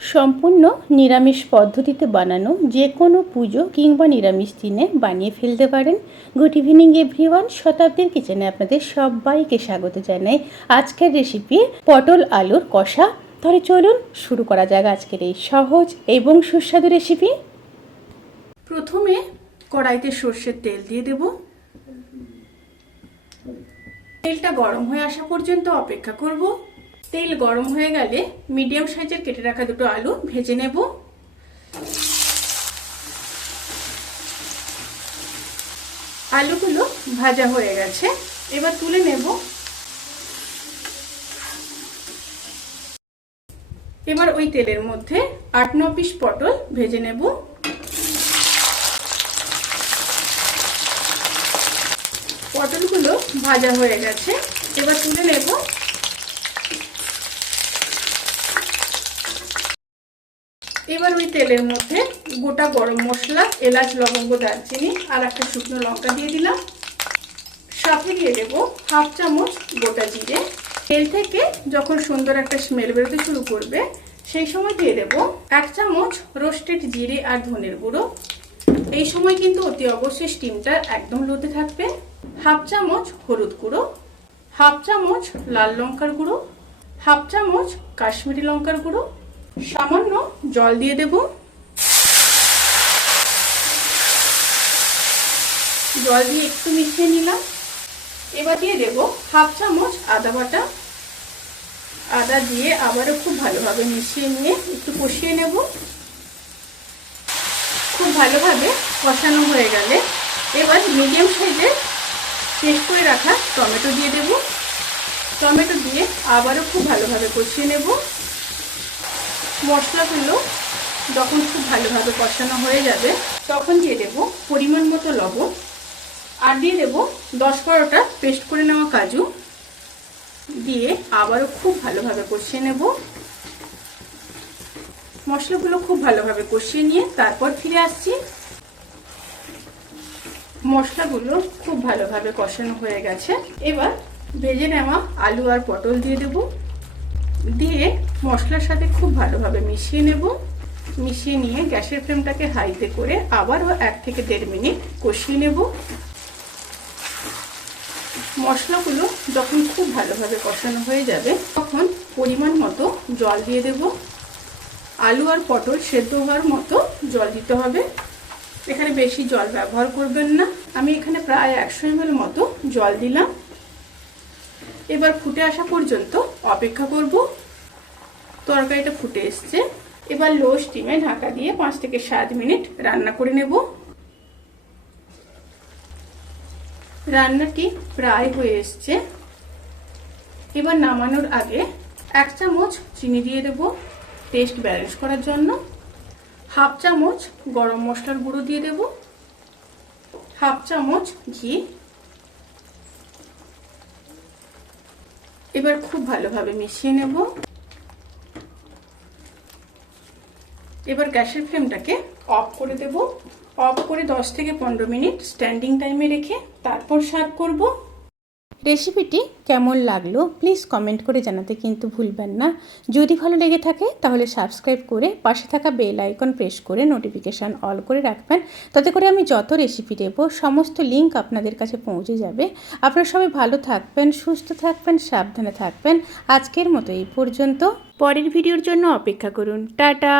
সম্পূর্ণ নিরামিষ পদ্ধতিতে বানানো যে কোনো পুজো কিংবা নিরামিষ দিনে বানিয়ে ফেলতে পারেন। গুড ইভিনিং এভরিওয়ান, শতাব্দীর কিচেনে আপনাদের সবাইকে স্বাগত জানাই। আজকের রেসিপি পটল আলুর কষা। তাহলে চলুন শুরু করা যাক আজকের এই সহজ এবং সুস্বাদু রেসিপি। প্রথমে কড়াইতে সর্ষের তেল দিয়ে দেব। তেলটা গরম হয়ে আসা পর্যন্ত অপেক্ষা করব। তেল গরম হয়ে গেলে মিডিয়াম সাইজের কেটে রাখা দুটো আলু ভেজে নেব। আলুগুলো ভাজা হয়ে গেছে, এবার তুলে নেব। এবার ওই তেলের মধ্যে 8-9 পিস পটল ভেজে নেব। পটলগুলো ভাজা হয়ে গেছে, এবার তুলে নেব। এবার ওই তেলের মধ্যে গোটা গরম মশলা, এলাচ, লবঙ্গ, দারচিনি আর একটা শুকনো লঙ্কা দিয়ে দিলাম। সাথে দিয়ে দেব 1/2 চামচ গোটা জিরে। তেল থেকে যখন সুন্দর একটা স্মেল বেরোতে শুরু করবে সেই সময় দিয়ে দেব 1 চামচ রোস্টেড জিরে আর ধনের গুঁড়ো। এই সময় কিন্তু অতি অবশ্যই স্টিমটা একদম লোতে থাকবে। 1/2 চামচ হলুদ গুঁড়ো, 1/2 চামচ লাল লঙ্কার গুঁড়ো, 1/2 চামচ কাশ্মীরি লঙ্কার গুঁড়ো, সামান্য জল দিয়ে দেব। জল দিয়ে একটু মিশিয়ে নিলাম। এবার দিয়ে দেব 1/2 চামচ আদা বাটা। আদা দিয়ে আবারও খুব ভালোভাবে মিশিয়ে নিয়ে একটু কষিয়ে নেব। খুব ভালোভাবে কষানো হয়ে গেলে এবার মিডিয়াম সাইজের পেস্ট করে রাখা টমেটো দিয়ে দেব। টমেটো দিয়ে আবারও খুব ভালোভাবে কষিয়ে নেব। মশলাগুলো যখন খুব ভালোভাবে কষানো হয়ে যাবে তখন দিয়ে দেব পরিমাণ মতো লবণ আর দিয়ে দেব 10-12টা পেস্ট করে নেওয়া কাজু দিয়ে আবারও খুব ভালোভাবে কষিয়ে নেব। মশলাগুলো খুব ভালোভাবে কষিয়ে নিয়ে তারপর ফিরে আসছি। মশলাগুলো খুব ভালোভাবে কষানো হয়ে গেছে, এবার ভেজে নেওয়া আলু আর পটল দিয়ে দেব। দিয়ে মশলার সাথে খুব ভালোভাবে মিশিয়ে নেব। মিশিয়ে নিয়ে গ্যাসের ফ্লেমটাকে হাইতে করে আবারও 1 থেকে 1.5 মিনিট কষিয়ে নেব। মশলাগুলো যখন খুব ভালোভাবে কষানো হয়ে যাবে তখন পরিমাণ মতো জল দিয়ে দেব। আলু আর পটল সেদ্ধ হওয়ার মতো জল দিতে হবে, এখানে বেশি জল ব্যবহার করবেন না। আমি এখানে প্রায় 100 ml মতো জল দিলাম। এবার ফুটে আসা পর্যন্ত অপেক্ষা করব। তরকারিটা ফুটে এসছে, এবার লো স্টিমে ঢাকা দিয়ে 5 থেকে 7 মিনিট রান্না করে নেব। রান্নাটি প্রায় হয়ে এসছে। এবার নামানোর আগে 1 চামচ চিনি দিয়ে দেব টেস্ট ব্যালেন্স করার জন্য। 1/2 চামচ গরম মশলার গুঁড়ো দিয়ে দেব, 1/2 চামচ ঘি। এবার খুব ভালোভাবে মিশিয়ে নেব। এবার গ্যাসের ফ্লেমটাকে অফ করে দেব। অফ করে 10 থেকে 15 মিনিট স্ট্যান্ডিং টাইমে রেখে তারপর সার্ভ করব। রেসিপিটি কেমন লাগলো প্লিজ কমেন্ট করে জানাতে কিন্তু ভুলবেন না। যদি ভালো লেগে থাকে তাহলে সাবস্ক্রাইব করে পাশে থাকা বেল আইকন প্রেস করে নোটিফিকেশান অল করে রাখবেন, তাতে করে আমি যত রেসিপি দেব সমস্ত লিঙ্ক আপনাদের কাছে পৌঁছে যাবে। আপনারা সবাই ভালো থাকবেন, সুস্থ থাকবেন, সাবধানে থাকবেন। আজকের মতো এই পর্যন্ত। পরের ভিডিওর জন্য অপেক্ষা করুন। টাটা।